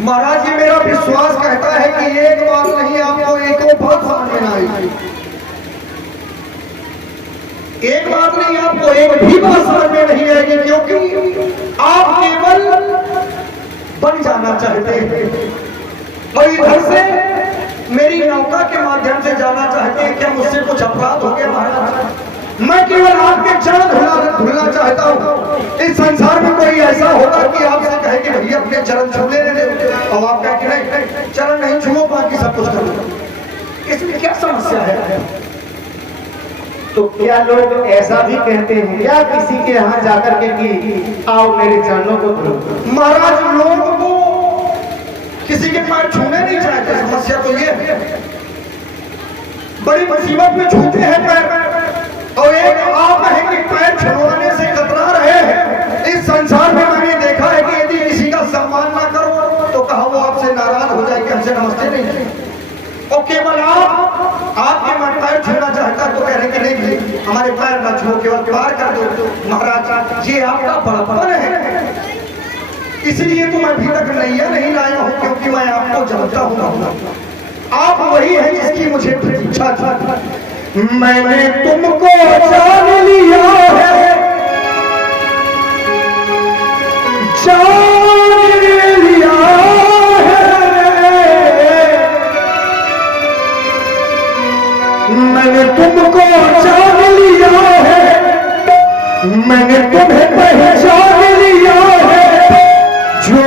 महाराज जी मेरा विश्वास कहता है कि एक बात नहीं आपको एको बात समझ में आएगी। एक बात नहीं आपको एक भी बात समझ में नहीं आएगी, क्योंकि आप केवल बन जाना चाहते हैं और इधर से मेरी नौका के माध्यम से जाना चाहते हैं। क्या मुझसे कुछ अपराध हो गया महाराज? मैं केवल आपके चरण धुलना चाहता हूँ। इस संसार में कोई ऐसा होगा कि आपसे कहे कि भैया अपने चरण छू लेने दे, और आप कहे कि नहीं चरण नहीं छुओ बाकी सब कुछ करो। इसमें क्या समस्या है? तो क्या लोग ऐसा भी कहते हैं क्या किसी के यहाँ जाकर के कि आओ मेरे चरणों को धुलो? महाराज लोग को किसी के पैर छूने नहीं चाहते। समस्या तो ये है, बड़ी मुसीबत में छूते हैं पैर, और एक आप हैं कि पैर छुड़वाने से कतरा रहे हैं। इस संसार में मैंने देखा है कि यदि किसी का सम्मान ना करो तो कहा वो आपसे नाराज हो जाए कि हमसे नमस्ते नहीं है। और केवल आपके मन पैर छूना चाहता तो कह रहे कि नहीं हमारे पैर ना छुओ, केवल पार कर दो। महाराज ये आपका बड़पन है, इसलिए तो मैं अभी तक नैया नहीं लाया हूँ, क्योंकि मैं आपको जानता हूँ। आप वही है जिसकी मुझे प्रतीक्षा थी। मैंने तुमको जान लिया है, जान लिया है, मैंने तुमको जान लिया है, मैंने तुम्हें पहचान लिया है। जो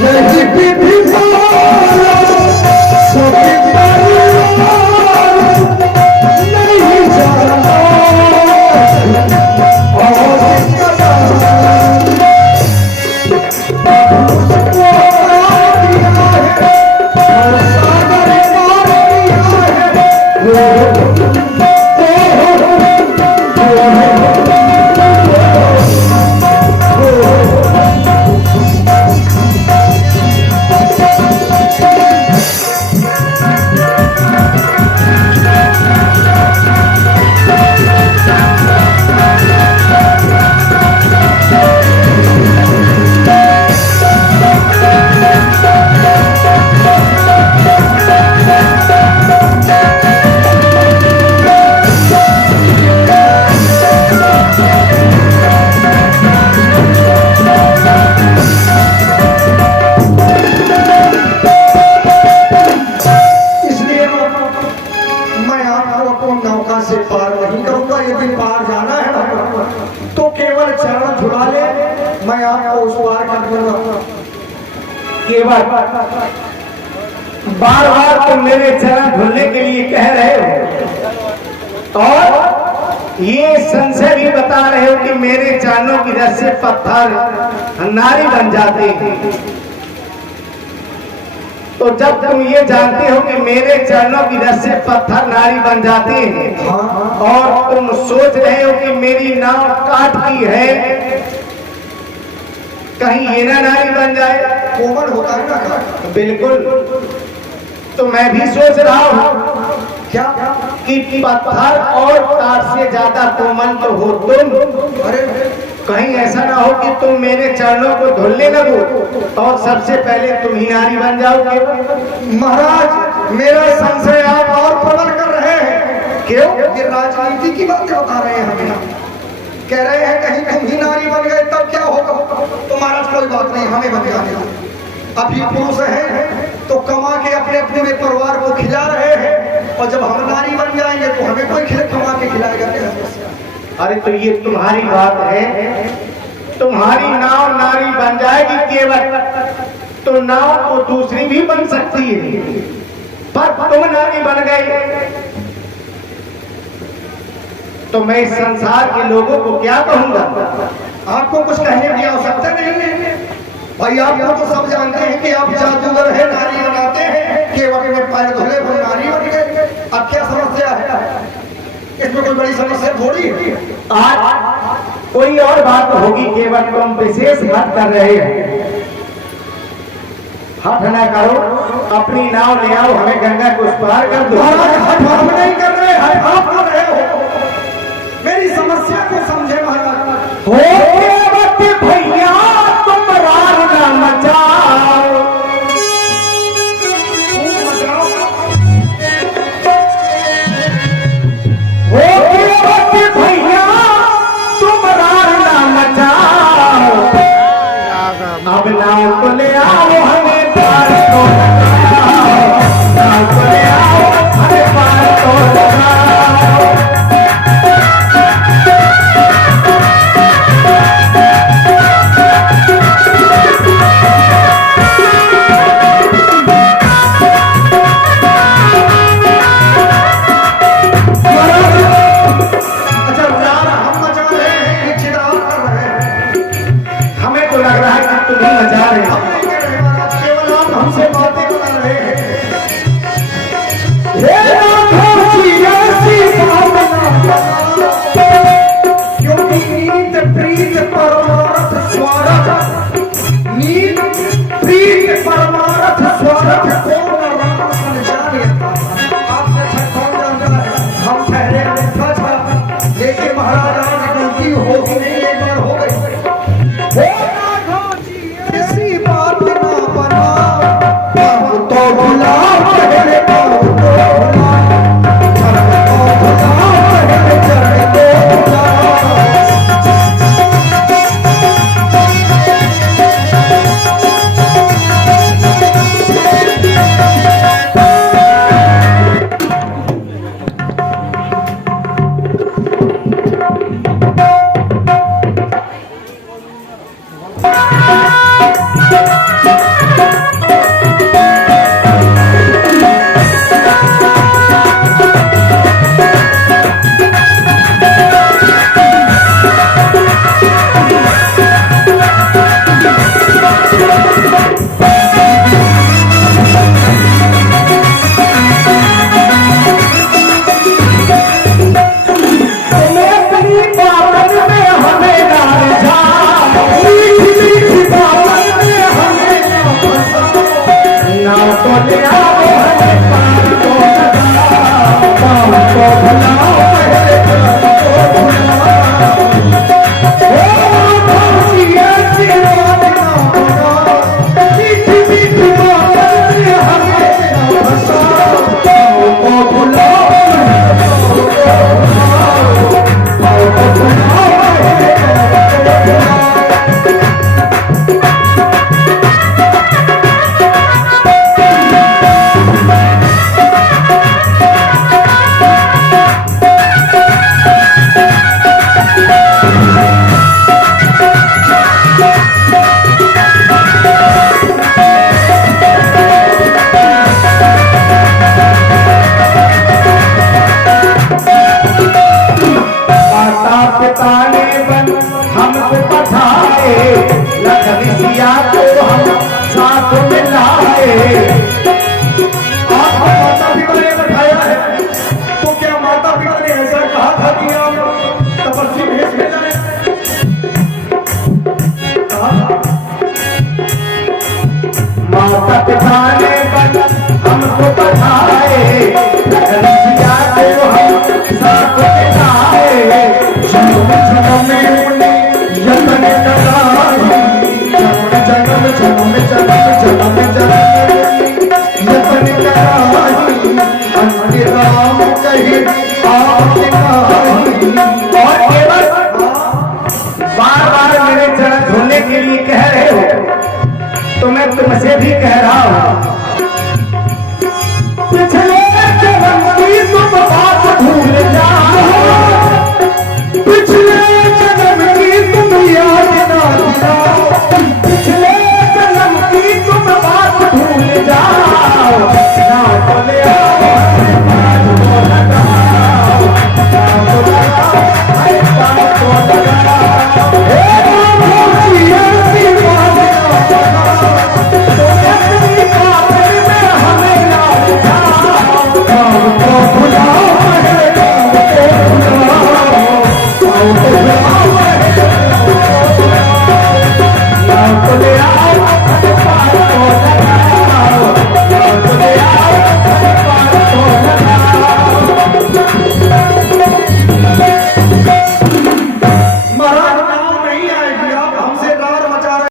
Let it be people, so आपको नौका से पार नहीं करूंगा। यदि पार जाना है ना तो केवल चरण झुला ले, मैं आपको उस पार कर दूंगा। केवल बार बार तुम मेरे चरण धुलने के लिए कह रहे हो और ये संशय भी बता रहे हो कि मेरे चरणों की रस से पत्थर नारी बन जाते हैं। तो जब तुम ये जानते हो कि मेरे चरणों की रस से पत्थर नारी बन जाते हैं और तुम सोच रहे हो कि मेरी नाव काट की है, कहीं ये ना नारी बन जाए। कोमल होता है ना। बिल्कुल, तो मैं भी सोच रहा हूँ क्या कि पत्थर और काट से ज्यादा कोमल तो हो तुम। अरे कहीं ऐसा ना हो कि तुम मेरे चरणों को धुलने लगो और सबसे पहले तुम ही नारी बन जाओगे। महाराज, मेरा संशय आप और प्रबल कर रहे हैं। क्यों? ये राजनीति की बातें बता रहे हैं हमें। कह रहे हैं कहीं तुम ही नारी बन गए तब क्या होगा। तो महाराज कोई बात नहीं, हमें बताने दो। अभी पुरुष हैं तो कमा के अपने अपने में परिवार को खिला रहे हैं, और जब हम नारी बन जाएंगे तो हमें कोई कमा के खिलाएगा क्या? अरे तो ये तुम्हारी बात है, तुम्हारी नाव नारी बन जाएगी केवल, तो नाव तो दूसरी भी बन सकती है, पर तुम नारी बन गए तो मैं इस संसार के लोगों को क्या कहूंगा? आपको कुछ कहने की आवश्यकता नहीं है भाई। आप तो सब जानते हैं कि आप जादूगर है, नारी बनाते हैं, केवल में पैर धुले वो नारी बन गए। अब क्या समस्या है? इसमें कोई बड़ी समस्या थोड़ी है। आज कोई और बात होगी, केवल तुम विशेष हट कर रहे हो। हट न करो, अपनी नाव ले आओ, हमें गंगा को उस पार कर दो। हट हम नहीं कर रहे, हट आप कर रहे हो। मेरी समस्या को समझे महाराज। हो भैया तुम रार न मचाओ, भैया तुम रार न मचाओ, अब नाव को ले आओ हमें पार को लगाओ, नाव को ले आओ हमें पार को लगाओ। जाने पर हमको बताए